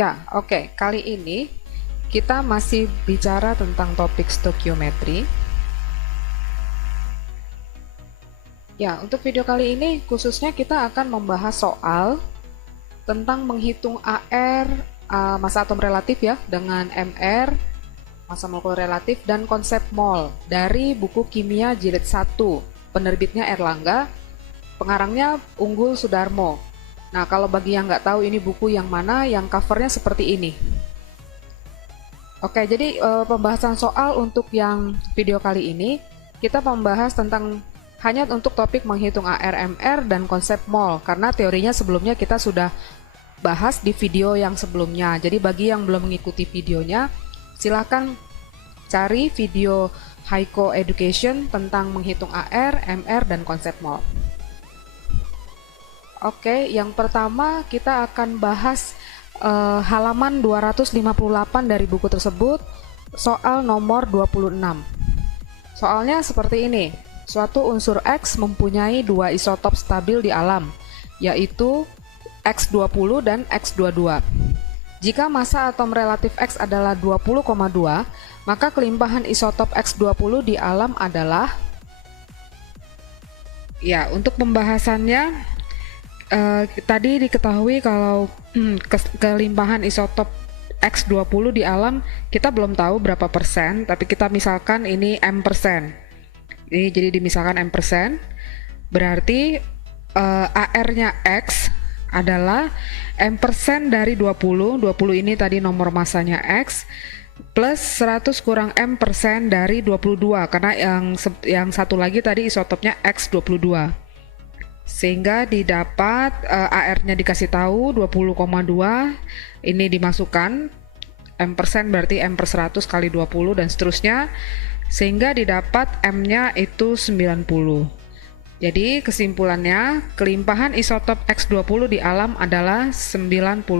Ya, oke. Kali ini kita masih bicara tentang topik stoikiometri. Ya, untuk video kali ini khususnya kita akan membahas soal tentang menghitung AR, massa atom relatif ya, dengan MR, massa molekul relatif, dan konsep mol dari buku Kimia Jilid 1, penerbitnya Erlangga, pengarangnya Unggul Sudarmo. Nah, kalau bagi yang nggak tahu ini buku yang mana, yang covernya seperti ini. Oke, jadi pembahasan soal untuk yang video kali ini, kita membahas tentang hanya untuk topik menghitung ARMR dan konsep mol, karena teorinya sebelumnya kita sudah bahas di video yang sebelumnya. Jadi bagi yang belum mengikuti videonya, silahkan cari video Haiko Education tentang menghitung AR, MR, dan konsep mol. Oke, yang pertama kita akan bahas halaman 258 dari buku tersebut, soal nomor 26. Soalnya seperti ini. Suatu unsur X mempunyai dua isotop stabil di alam, yaitu X20 dan X22. Jika massa atom relatif X adalah 20,2, maka kelimpahan isotop X20 di alam adalah... Ya, untuk pembahasannya tadi diketahui kalau kelimpahan isotop X20 di alam kita belum tahu berapa persen, tapi kita misalkan ini M persen. Ini jadi dimisalkan M persen, berarti AR-nya X adalah M persen dari 20 ini tadi nomor masanya X, plus 100 kurang M persen dari 22, karena yang satu lagi tadi isotopnya X22. Sehingga didapat AR-nya dikasih tahu 20,2, ini dimasukkan M persen berarti M per 100 kali 20 dan seterusnya, sehingga didapat M-nya itu 90. Jadi kesimpulannya, kelimpahan isotop X20 di alam adalah 90%.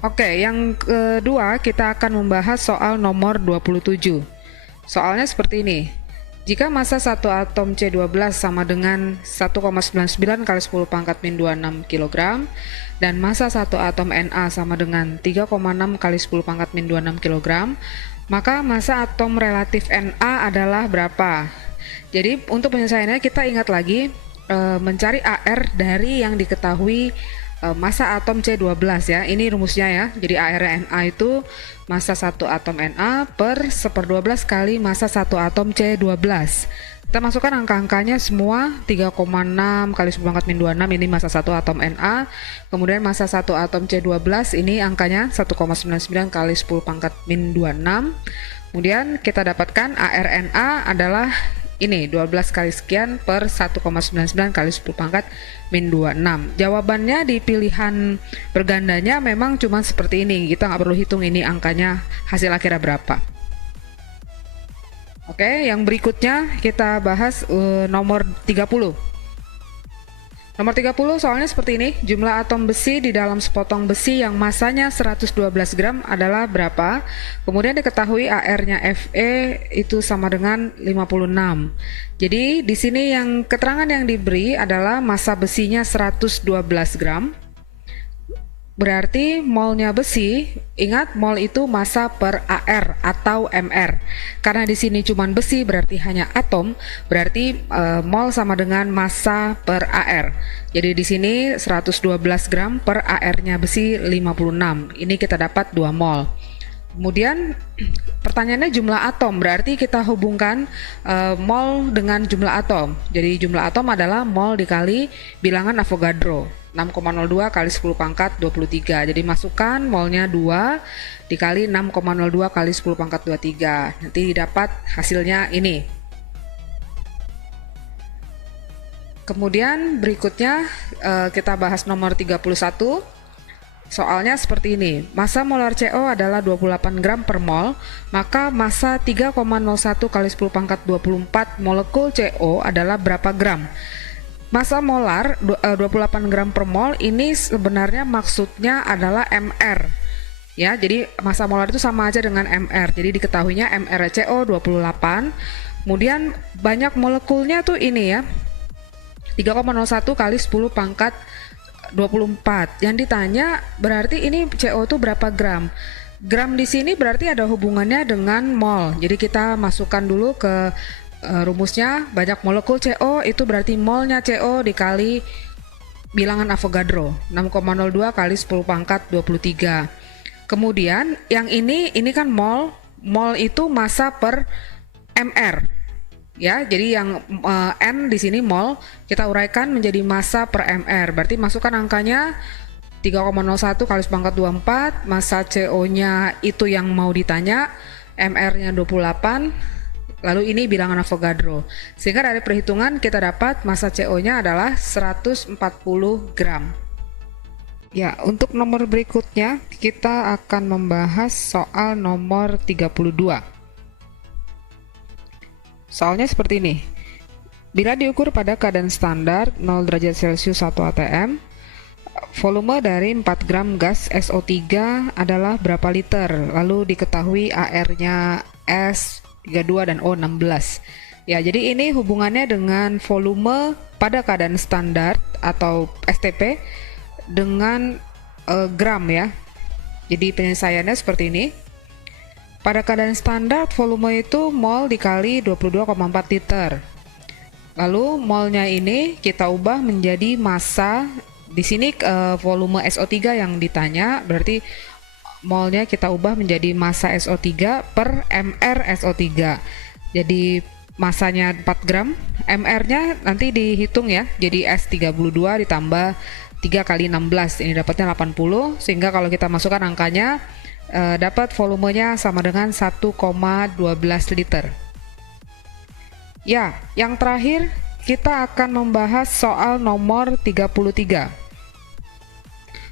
Oke, yang kedua kita akan membahas soal nomor 27. Soalnya seperti ini. Jika massa satu atom C12 sama dengan 1,99 kali 10 pangkat min 26 kg dan massa satu atom Na sama dengan 3,6 kali 10 pangkat min 26 kg, maka massa atom relatif Na adalah berapa? Jadi untuk penyelesaiannya kita ingat lagi mencari AR dari yang diketahui massa atom C12 ya. Ini rumusnya ya. Jadi AR Na itu massa satu atom Na per 1/12 kali massa satu atom C12. Kita masukkan angka-angkanya semua, 3,6 kali 10 pangkat min 26 ini massa satu atom Na. Kemudian massa satu atom C12 ini angkanya 1,99 kali 10 pangkat min 26. Kemudian kita dapatkan AR Na adalah ini 12 kali sekian per 1,99 kali 10 pangkat min 26. Jawabannya di pilihan bergandanya memang cuma seperti ini. Kita nggak perlu hitung ini angkanya hasil akhirnya berapa. Oke, yang berikutnya kita bahas nomor 30. Nomor 30 soalnya seperti ini. Jumlah atom besi di dalam sepotong besi yang masanya 112 gram adalah berapa? Kemudian diketahui AR-nya Fe itu sama dengan 56. Jadi di sini yang keterangan yang diberi adalah massa besinya 112 gram. Berarti molnya besi, ingat mol itu massa per AR atau MR. Karena di sini cuma besi berarti hanya atom, berarti mol sama dengan massa per AR. Jadi di sini 112 gram per AR-nya besi 56. Ini kita dapat 2 mol. Kemudian pertanyaannya jumlah atom, berarti kita hubungkan mol dengan jumlah atom. Jadi jumlah atom adalah mol dikali bilangan Avogadro, 6,02 kali 10 pangkat 23. Jadi masukkan molnya 2 dikali 6,02 kali 10 pangkat 23. Nanti dapat hasilnya ini. Kemudian berikutnya kita bahas nomor 31. Soalnya seperti ini, massa molar CO adalah 28 gram per mol, maka massa 3,01 kali 10 pangkat 24 molekul CO adalah berapa gram? Massa molar 28 gram per mol ini sebenarnya maksudnya adalah MR. Ya, jadi massa molar itu sama aja dengan MR. Jadi diketahuinya MR CO 28. Kemudian banyak molekulnya tuh ini ya. 3,01 kali 10 pangkat 24. Yang ditanya berarti ini CO itu berapa gram? Gram di sini berarti ada hubungannya dengan mol. Jadi kita masukkan dulu ke rumusnya, banyak molekul CO itu berarti molnya CO dikali bilangan Avogadro, 6,02 kali 10 pangkat 23. Kemudian yang ini kan mol itu massa per mr. Ya, jadi yang N di sini mol kita uraikan menjadi massa per mr. Berarti masukkan angkanya 3,01 kali 10 pangkat 24, massa CO-nya itu yang mau ditanya, mr-nya 28, lalu ini bilangan Avogadro. Sehingga dari perhitungan kita dapat massa CO-nya adalah 140 gram. Ya, untuk nomor berikutnya kita akan membahas soal nomor 32. Soalnya seperti ini. Bila diukur pada keadaan standar 0 derajat Celcius 1 atm, volume dari 4 gram gas SO3 adalah berapa liter? Lalu diketahui AR-nya S32 dan O16. Ya, jadi ini hubungannya dengan volume pada keadaan standar atau STP dengan gram ya. Jadi penyelesaiannya seperti ini. Pada keadaan standar volume itu mol dikali 22,4 liter. Lalu molnya ini kita ubah menjadi massa. Di sini volume SO3 yang ditanya, berarti molnya kita ubah menjadi massa SO3 per mr SO3. Jadi massanya 4 gram, mr-nya nanti dihitung ya. Jadi S32 ditambah 3 kali 16, ini dapatnya 80, sehingga kalau kita masukkan angkanya dapat volumenya sama dengan 1,12 liter. Ya, yang terakhir kita akan membahas soal nomor 33.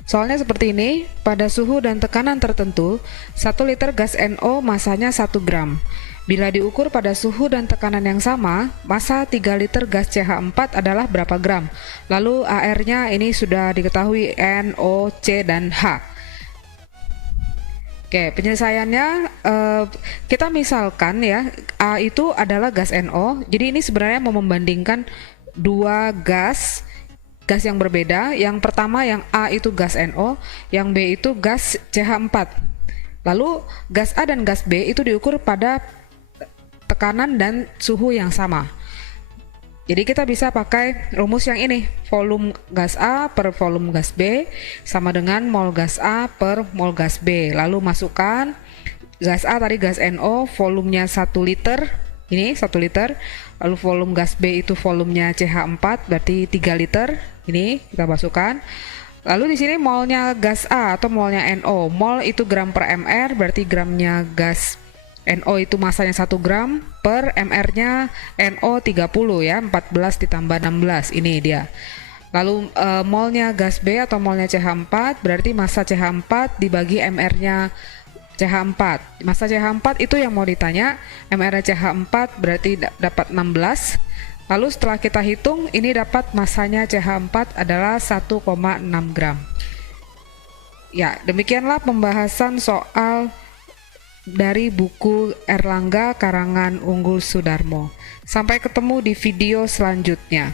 Soalnya seperti ini, pada suhu dan tekanan tertentu, 1 liter gas NO massanya 1 gram. Bila diukur pada suhu dan tekanan yang sama, massa 3 liter gas CH4 adalah berapa gram? Lalu AR-nya ini sudah diketahui N, O, C, dan H. Oke, penyelesaiannya kita misalkan ya, A itu adalah gas NO. Jadi ini sebenarnya mau membandingkan dua gas yang berbeda. Yang pertama yang A itu gas NO, yang B itu gas CH4. Lalu gas A dan gas B itu diukur pada tekanan dan suhu yang sama. Jadi kita bisa pakai rumus yang ini, volume gas A per volume gas B sama dengan mol gas A per mol gas B. Lalu masukkan gas A tadi gas NO, volumenya 1 liter, ini 1 liter. Lalu volume gas B itu volumenya CH4, berarti 3 liter. Ini kita masukkan. Lalu di sini molnya gas A atau molnya NO, mol itu gram per mr, berarti gramnya gas NO itu massanya 1 gram per mr-nya NO 30 ya, 14 ditambah 16, ini dia. Lalu molnya gas B atau molnya CH4 berarti massa CH4 dibagi mr-nya CH4. Massa CH4 itu yang mau ditanya, mr-nya CH4 berarti dapat 16. Lalu setelah kita hitung, ini dapat massanya CH4 adalah 1,6 gram. Ya, demikianlah pembahasan soal dari buku Erlangga karangan Unggul Sudarmo. Sampai ketemu di video selanjutnya.